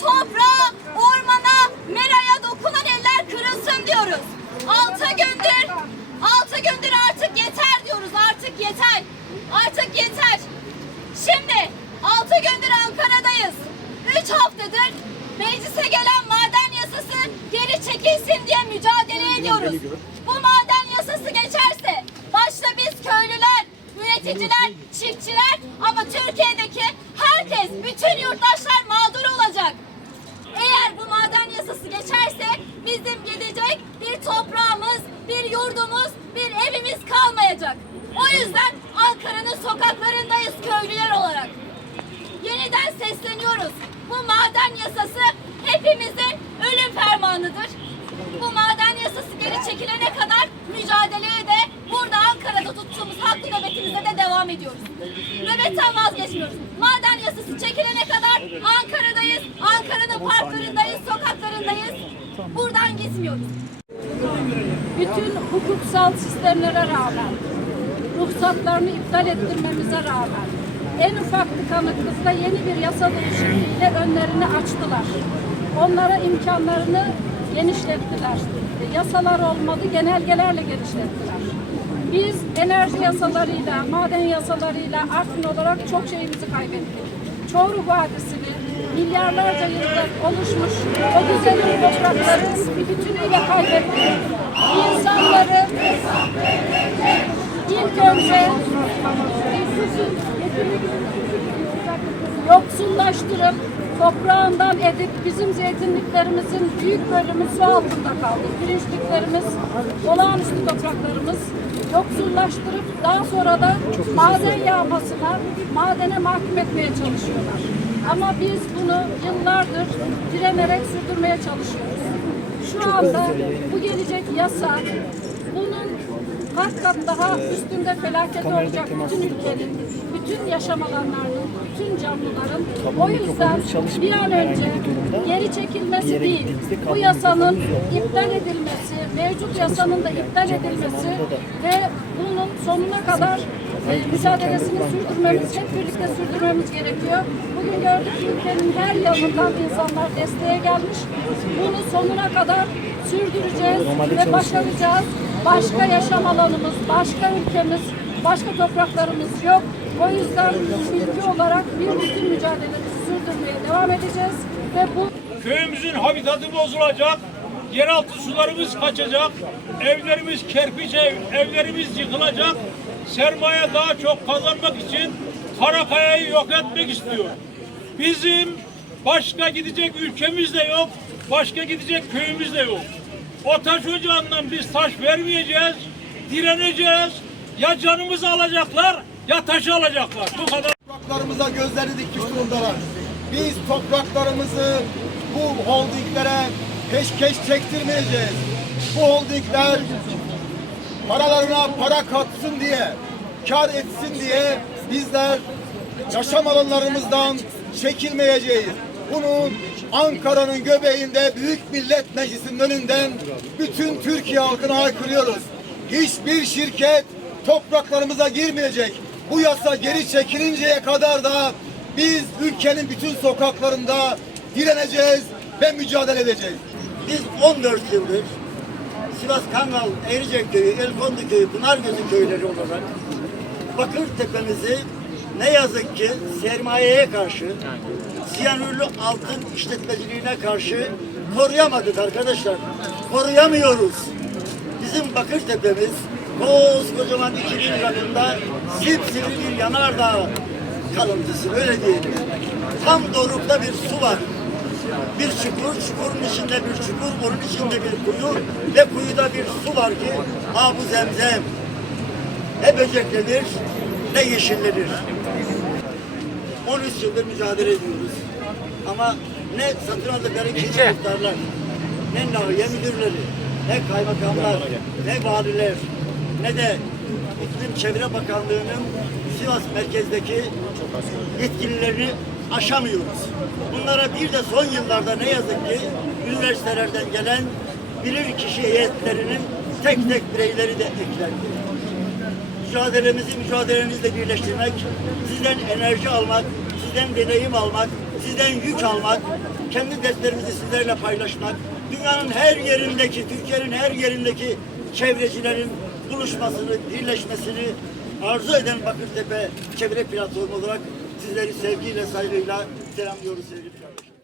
toprağa, ormana, meraya dokunan evler kırılsın diyoruz. Altı gündür, altı gündür artık yeter diyoruz, artık yeter, artık yeter. Şimdi altı gündür Ankara'dayız. Üç haftadır meclise gelen maden yasası geri çekilsin diye mücadele ediyoruz. Bu maden yasası geçerse başta biz köylüler, üreticiler, çiftçiler ama Türkiye'deki herkes, bütün yurttaşlar O yüzden Ankara'nın sokaklarındayız köylüler olarak. Yeniden sesleniyoruz. Bu maden yasası hepimizin ölüm fermanıdır. Bu maden yasası geri çekilene kadar mücadeleye de burada Ankara'da tuttuğumuz haklı nöbetimize de devam ediyoruz. Nöbetten vazgeçmiyoruz. Maden yasası çekilene kadar Ankara'dayız, Ankara'nın parklarındayız, sokaklarındayız. Buradan gitmiyoruz. bütün hukuksal sistemlere rağmen, ruhsatlarını iptal ettirmemize rağmen, en ufak tıkanıklıkta yeni bir yasa değişikliğiyle önlerini açtılar. Onlara imkanlarını genişlettiler. Yasalar olmadı, genelgelerle genişlettiler. Biz enerji yasalarıyla, maden yasalarıyla Artvin olarak çok şeyimizi kaybettik. Çoruh Vadisi'ni milyarlarca yıldır oluşmuş o güzelim toprakları bütünüyle kaybettik. İnsanları ilk önce yoksullaştırıp toprağından edip bizim zeytinliklerimizin büyük bölümü su altında kaldı. Pirinçliklerimiz, olağanüstü topraklarımız yoksullaştırıp daha sonra da maden yağmasına, madene mahkum etmeye çalışıyorlar. Ama biz bunu yıllardır direnerek sürdürmeye çalışıyoruz. Şu anda bu gelecek yasa bunun kat kat daha üstünde felaket olacak bütün ülkenin, bütün yaşam alanlarının, bütün canlıların. O yüzden bir an önce geri çekilmesi değil, bu yasanın iptal edilmesi, mevcut yasanın da iptal edilmesi ve bunun sonuna kadar e, mücadelesini sürdürmemiz, hep birlikte sürdürmemiz gerekiyor. Bugün gördük ki ülkenin her yanından insanlar desteğe gelmiş. Bunu sonuna kadar sürdüreceğiz ve başaracağız. Başka yaşam alanımız, başka ülkemiz, başka topraklarımız yok. O yüzden ülke olarak bir bütün mücadelemizi sürdürmeye devam edeceğiz ve bu Köyümüzün habitatı bozulacak, yeraltı sularımız kaçacak, evlerimiz kerpiç ev, evlerimiz yıkılacak. Sermaye daha çok kazanmak için Karakaya'yı yok etmek istiyor. Bizim başka gidecek ülkemiz de yok, başka gidecek köyümüz de yok. O taş biz taş vermeyeceğiz, direneceğiz. Ya canımızı alacaklar ya taşı alacaklar. Bu kadar. Topraklarımıza gözleri dikmiş durumdalar. Biz topraklarımızı bu holdinglere peşkeş çektirmeyeceğiz. Bu holdingler paralarına para katsın diye, kar etsin diye bizler yaşam alanlarımızdan çekilmeyeceğiz. Bunu Ankara'nın göbeğinde Büyük Millet Meclisi'nin önünden bütün Türkiye halkına haykırıyoruz. Hiçbir şirket topraklarımıza girmeyecek. Bu yasa geri çekilinceye kadar da biz ülkenin bütün sokaklarında direneceğiz ve mücadele edeceğiz. Biz 14 yıldır Sivas Kangal, Eğricek Köyü, Elkondu Köyü, Pınargözü köyleri olarak Bakır Tepemizi ne yazık ki sermayeye karşı, siyanürlü altın işletmeciliğine karşı koruyamadık arkadaşlar. Koruyamıyoruz. Bizim Bakır Tepemiz koskocaman 2000 rakımda sipsivri bir yanardağ kalıntısı öyle diyelim. Tam dorukta bir su var bir çukur, çukurun içinde bir çukur, onun içinde bir kuyu ve kuyuda bir su var ki ha bu zemzem. Ne böceklenir ne yeşillenir. 13 yıldır mücadele ediyoruz. Ama ne satın aldıkları keçi muhtarlar, ne nahiye müdürleri, ne kaymakamlar, ne valiler, ne de İklim Çevre Bakanlığı'nın Sivas merkezdeki yetkililerini aşamıyoruz. Bunlara bir de son yıllarda ne yazık ki üniversitelerden gelen bilir kişi heyetlerinin tek tek bireyleri de eklendi. Mücadelemizi mücadelenizle birleştirmek, sizden enerji almak, sizden deneyim almak, sizden yük almak, kendi dertlerimizi sizlerle paylaşmak, dünyanın her yerindeki, Türkiye'nin her yerindeki çevrecilerin buluşmasını, birleşmesini arzu eden Bakırtepe Çevre Platformu olarak sizleri sevgiyle, saygıyla selamlıyoruz sevgili kardeşim.